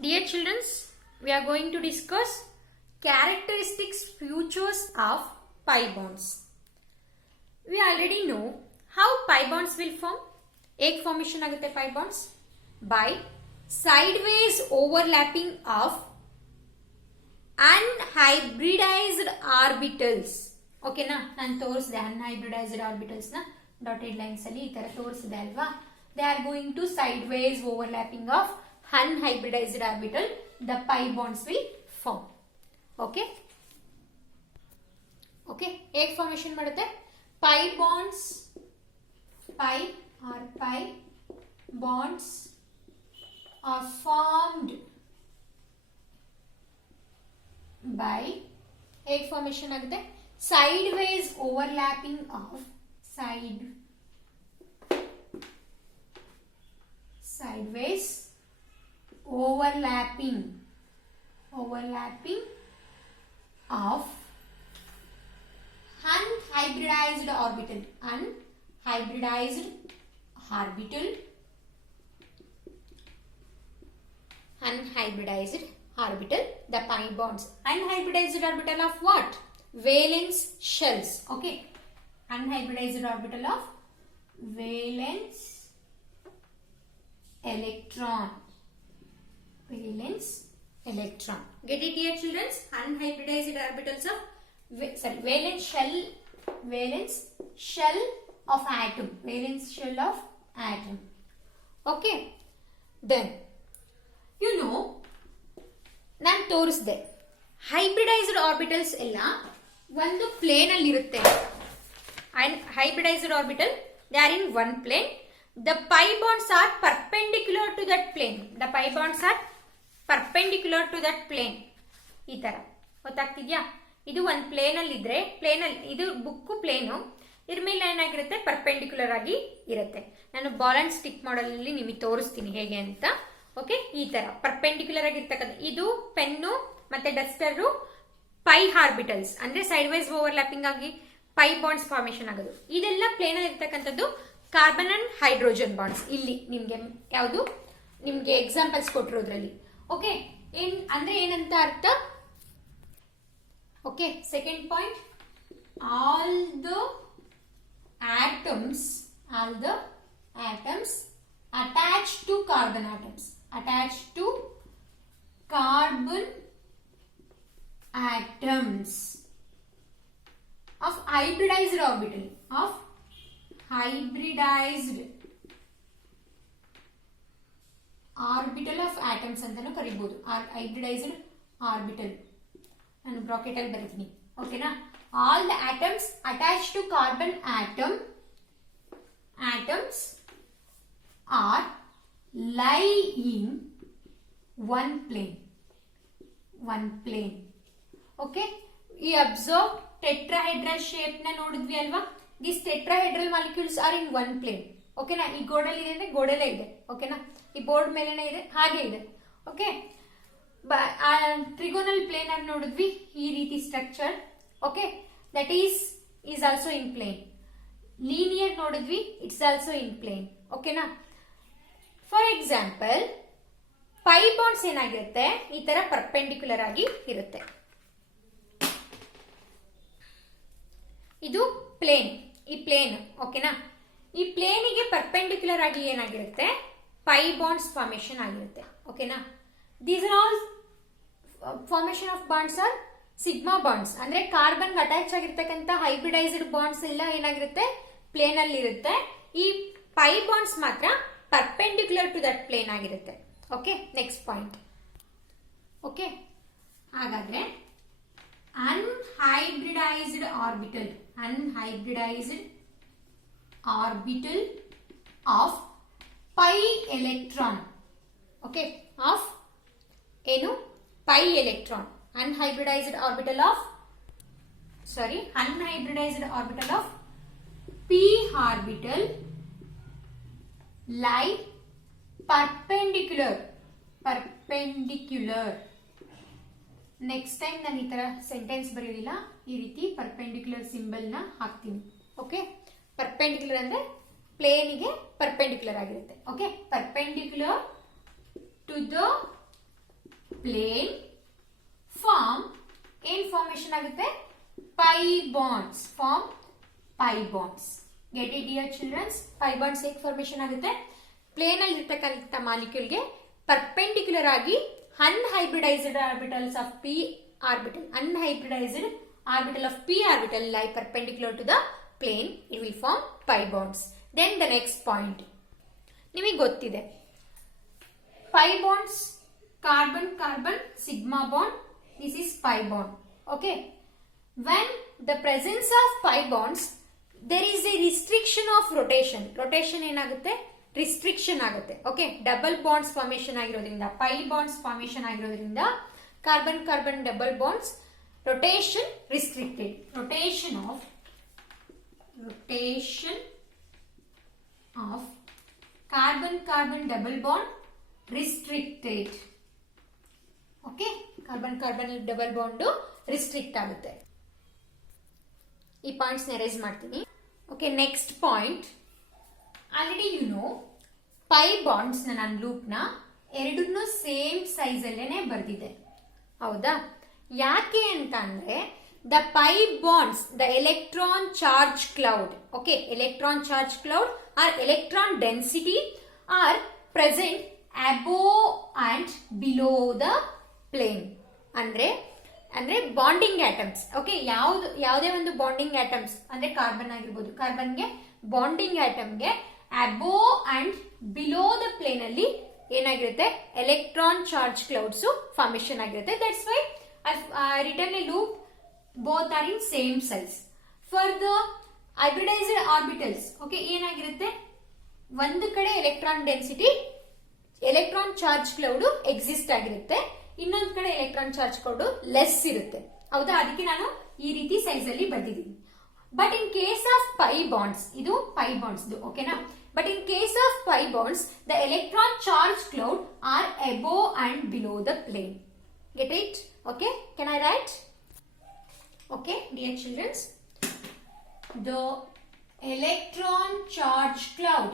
Dear children, we are going to discuss characteristics features of pi bonds. We already know how pi bonds will form. Ek formation agutte pi bonds by sideways overlapping of unhybridized orbitals. Okay na? Nan ತೋರಿಸಿದೆ unhybridized orbitals na dotted lines ಅಲ್ಲಿ ಈ ತರ ತೋರಿಸಿದೆ ಅಲ್ವಾ? They are going to sideways overlapping of unhybridized orbital. The pi bonds will form. Okay? Okay? Ek formation ಮಾಡುತ್ತೆ pi bonds are formed by egg formation ಆಗುತ್ತೆ sideways overlapping of sideways overlapping of unhybridized orbital the pi bonds. Unhybridized orbital of what? Valence shells. Okay, unhybridized orbital of valence electron. Get it here, children? Unhybridized orbitals of valence shell of atom. Okay, then you know ನಾನು ತೋರಿಸಿದೆ hybridised orbitals ಎಲ್ಲ ಒಂದು plane ಅಲ್ಲಿ ಇರುತ್ತೆ. And hybridized orbital they are in one plane. The pi bonds are perpendicular to that plane. ಈ ತರ ಗೊತ್ತಾಗ್ತಿದ್ಯಾ? ಇದು ಒಂದು ಪ್ಲೇನ್ ಅಲ್ಲಿ ಇದ್ರೆ ಇದು ಬುಕ್ ಪ್ಲೇನು, ಇದ್ರ ಮೇಲೆ ಏನಾಗಿರುತ್ತೆ ಪರ್ಪೆಂಡಿಕ್ಯುಲರ್ ಆಗಿ ಇರುತ್ತೆ. ನಾನು ಬಾಲ್ ಅಂಡ್ ಸ್ಟಿಕ್ ಮಾಡೆಲ್ ಅಲ್ಲಿ ನಿಮಗೆ ತೋರಿಸ್ತೀನಿ ಹೇಗೆ ಅಂತ. ಓಕೆ, ಈ ತರ ಪರ್ಪೆಂಡಿಕ್ಯುಲರ್ ಆಗಿರ್ತಕ್ಕಂಥ ಇದು ಪೆನ್ನು ಮತ್ತೆ ಡಸ್ಟರ್ ಪೈ ಆರ್ಬಿಟಲ್ಸ್ ಅಂದ್ರೆ ಸೈಡ್ ವೈಸ್ ಓವರ್ಲ್ಯಾಪಿಂಗ್ ಆಗಿ ಪೈ ಬಾಂಡ್ಸ್ ಫಾರ್ಮೇಶನ್ ಆಗೋದು. ಇದೆಲ್ಲ ಪ್ಲೇನ್ ಅಲ್ಲಿ ಇರ್ತಕ್ಕಂಥದ್ದು ಕಾರ್ಬನ್ ಅಂಡ್ ಹೈಡ್ರೋಜನ್ ಬಾಂಡ್ಸ್. ಇಲ್ಲಿ ನಿಮ್ಗೆ ಯಾವುದು ನಿಮ್ಗೆ ಎಕ್ಸಾಂಪಲ್ಸ್ ಕೊಟ್ಟಿರೋದ್ರಲ್ಲಿ. ಓಕೆ, ಅಂದ್ರೆ ಏನಂತ ಅರ್ಥ? Okay, second point, all the atoms attached to carbon atoms of hybridized orbital of atoms ಅಂತಾನು ಕರೀಬಹುದು. hybridized orbital ನಾನು ಬ್ರಾಕೆಟ್ ಅಲ್ಲಿ ಬರೀತೀನಿ. ಓಕೆನಾ? all the atoms attached to carbon atoms are lie in one plane. Okay, we observe tetrahedral shape na ನೋಡಿದ್ವಿ ಅಲ್ವಾ? These tetrahedral molecules are in one plane. ಓಕೆನಾ? ಈ ಗೋಡಲ್ಲಿ ಇದೆ ಅಂದ್ರೆ ಗೋಡಲ್ಲೇ ಇದೆ. ಓಕೆನಾ? ಈ ಬೋರ್ಡ್ ಮೇಲೆನೇ ಇದೆ, ಹಾಗೆ ಇದೆ. ಓಕೆ, ಟ್ರಿಗೋನಲ್ ಪ್ಲೇನ್ ಅನ್ನು ನೋಡಿದ್ವಿ, ಈ ರೀತಿ structure. Okay, that is also in plane. Linear ನೋಡಿದ್ವಿ, it's also in plane. ಓಕೆನಾ? ಫಾರ್ ಎಕ್ಸಾಂಪಲ್ ಪೈ ಬಾಂಡ್ಸ್ ಏನಾಗಿರುತ್ತೆ, ಈ ತರ ಪರ್ಪೆಂಡಿಕ್ಯುಲರ್ ಆಗಿ ಇರುತ್ತೆ. ಇದು ಪ್ಲೇನ್, ಈ ಪ್ಲೇನ್. ಓಕೆನಾ? ಈ ಪ್ಲೇನಿಗೆ ಪರ್ಪೆಂಡಿಕ್ಯುಲರ್ ಆಗಿ ಏನಾಗಿರುತ್ತೆ ಪೈ ಬಾಂಡ್ಸ್ ಫಾರ್ಮೇಶನ್ ಆಗಿರುತ್ತೆ. ಓಕೆನಾ? These are all formation of bonds are sigma bonds. ಅಂದ್ರೆ ಕಾರ್ಬನ್ ಅಟ್ಯಾಚ್ ಆಗಿರ್ತಕ್ಕಂಥ ಹೈಬ್ರಿಡೈಸ್ಡ್ ಬಾಂಡ್ಸ್ ಎಲ್ಲ ಏನಾಗಿರುತ್ತೆ ಪ್ಲೇನ್ ಅಲ್ಲಿ ಇರುತ್ತೆ. ಈ ಪೈ ಬಾಂಡ್ಸ್ ಮಾತ್ರ ಪರ್ಪೆಂಡಿಕ್ಯುಲರ್ ಟು ದಟ್ ಪ್ಲೇನ್ ಆಗಿರುತ್ತೆ. Okay, next point. ಓಕೆ, ಹಾಗಾದ್ರೆ unhybridized orbital of pi electron. Okay, of ಏನು pi electron. unhybridized orbital of p orbital lie perpendicular. Next time ನಾನು ಈ ತರ ಸೆಂಟೆನ್ಸ್ ಬರೆಯೋದಿಲ್ಲ, ಈ ರೀತಿ ಪರ್ಪೆಂಡಿಕ್ಯುಲರ್ ಸಿಂಬಲ್ ನ ಹಾಕ್ತೀನಿ. ಓಕೆ, ಪರ್ಪೆಂಡಿಕ್ಯುಲರ್ ಅಂದ್ರೆ ಪ್ಲೇನಿಗೆ ಪರ್ಪೆಂಡಿಕ್ಯುಲರ್ ಆಗಿರುತ್ತೆ. Okay, perpendicular to the plane form ಏನ್ ಫಾರ್ಮೇಶನ್ ಆಗುತ್ತೆ pi bonds form pi bonds get it dear childrens pi bonds ಹೇಗೆ ಫಾರ್ಮೇಶನ್ ಆಗುತ್ತೆ ಪ್ಲೇನ್ ಅಲ್ಲಿ ಇರ್ತಕ್ಕಂಥ ಮಾಲಿಕ್ಯೂಲ್ಗೆ ಪರ್ಪೆಂಡಿಕ್ಯುಲರ್ ಆಗಿ unhybridized orbitals of p orbital unhybridized orbital of p orbital lie perpendicular to the plane it will form pi bonds then the next point ನಿಮಗೆ ಗೊತ್ತಿದೆ pi bonds carbon carbon sigma bond this is pi bond okay when the presence of pi bonds there is a restriction of rotation ಏನಾಗುತ್ತೆ restriction ಆಗುತ್ತೆ okay double bonds formation ಆಗಿರೋದ್ರಿಂದ pi bonds formation ಆಗಿರೋದ್ರಿಂದ carbon carbon double bonds rotation restricted rotation of carbon carbon double bond restricted okay carbon carbon double bond restrict ಆಗುತ್ತೆ ಈ ಪಾಯಿಂಟ್ಸ್ ನ ರೇಸ್ ಮಾಡ್ತೀನಿ okay next point already you know pi bonds ನಾನು ಲೂಪ್ ನ ಎರಡನ್ನೂ same size ಅಲ್ಲೇನೆ ಬರ್ದಿದೆ ಹೌದಾ ಯಾಕೆ ಅಂತ ಅಂದ್ರೆ the pi bonds the electron charge cloud okay electron charge cloud or electron density are present above and below the plane ಅಂದ್ರೆ ಬಾಂಡಿಂಗ್ ಆಟಮ್ಸ್ ಓಕೆ ಯಾವುದೇ ಒಂದು ಬಾಂಡಿಂಗ್ ಆಟಮ್ಸ್ ಅಂದ್ರೆ ಕಾರ್ಬನ್ ಆಗಿರ್ಬೋದು ಕಾರ್ಬನ್ಗೆ ಬಾಂಡಿಂಗ್ ಆಟಮ್ಗೆ above and below the plane ಅಲ್ಲಿ ಏನಾಗಿರುತ್ತೆ electron charge clouds formation ಆಗಿರುತ್ತೆ that's why return a loop both are in same size for the hybridized orbitals okay ಏನಾಗಿರುತ್ತೆ ಒಂದು ಕಡೆ electron density electron charge cloud exist ಆಗಿರುತ್ತೆ ಇನ್ನೊಂದು ಕಡೆ ಎಲೆಕ್ಟ್ರಾನ್ ಚಾರ್ಜ್ ಕ್ಲೌಡ್ ಲೆಸ್ ಇರುತ್ತೆ ಹೌದಾ ಅದಕ್ಕೆ ನಾನು ಈ ರೀತಿ ಸೈಜ್ ಅಲ್ಲಿ ಬರ್ದಿದ್ದೀನಿ but in case of pi bonds ಇದು ಪೈ ಬಾಂಡ್ಸ್ ಓಕೆನಾ but in case of pi bonds the electron charge cloud are above and below the plane get it okay can I write okay dear children the electron charge cloud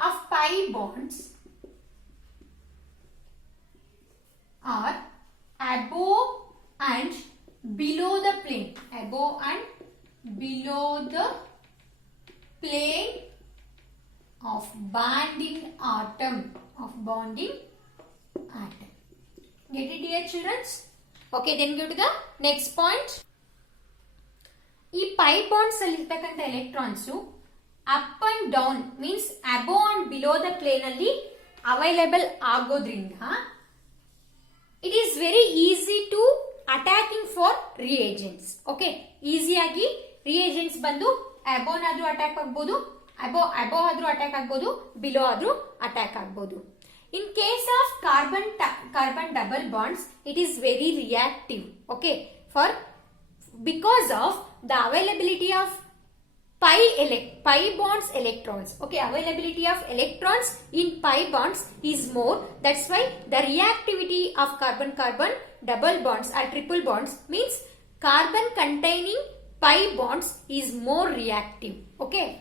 of pi bonds are above and below the plane of bonding atom get it dear children okay then go to the next point ಈ pi bonds ಅಲ್ಲಿ ಇರ್ತಕ್ಕಂಥ electrons up and down means above and below the plane ಅಲ್ಲಿ available ಆಗೋದ್ರಿಂದ it is very easy to attacking for reagents okay ಈಸಿಯಾಗಿ reagents ಬಂದು above ಆದ್ರೂ attack ಆಗ್ಬೋದು above ಆದ್ರೂ ಅಟ್ಯಾಕ್ ಆಗ್ಬೋದು ಬಿಲೋ ಆದ್ರೂ ಅಟ್ಯಾಕ್ ಆಗ್ಬೋದು in case of carbon double bonds it is very reactive okay for because of the availability of pi bonds electrons okay availability of electrons in pi bonds is more that's why the reactivity of carbon carbon double bonds or triple bonds means carbon containing pi bonds is more reactive okay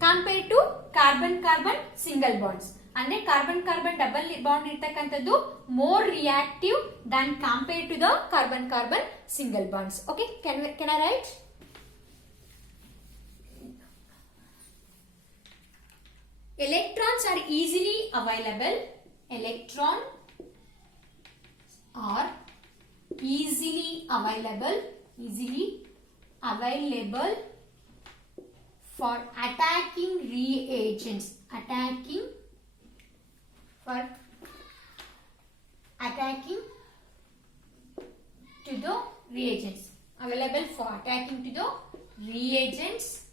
compared to carbon carbon single bonds ಅಂದ್ರೆ carbon carbon double bond ಇರ್ತಕ್ಕಂಥದ್ದು more reactive than compare to the carbon carbon single bonds okay can I write electrons are easily available for attacking reagents attacking to the reagents available for attacking to the reagents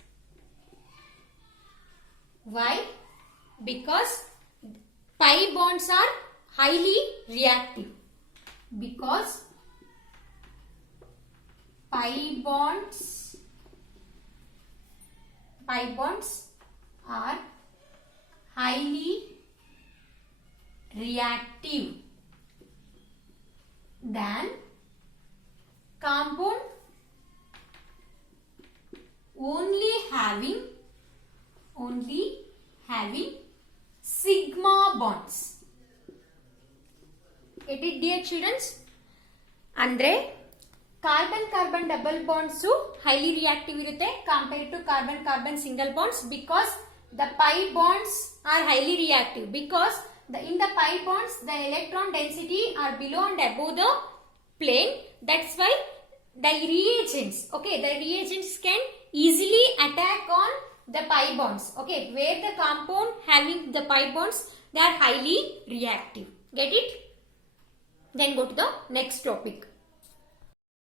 why because pi bonds are highly reactive because pi bonds are highly reactive than compound only having only having sigma bonds. Get it, dear children? ಅಂದ್ರೆ carbon carbon double bonds highly reactive ಇರುತ್ತೆ compared to carbon carbon single bonds because the pi bonds are highly reactive because in the pi bonds the electron density are below and above the plane. That's why the reagents, okay, the reagents can easily attack on the pi bonds, okay, where the compound having the pi bonds, they are highly reactive. Get it? Then go to the next topic.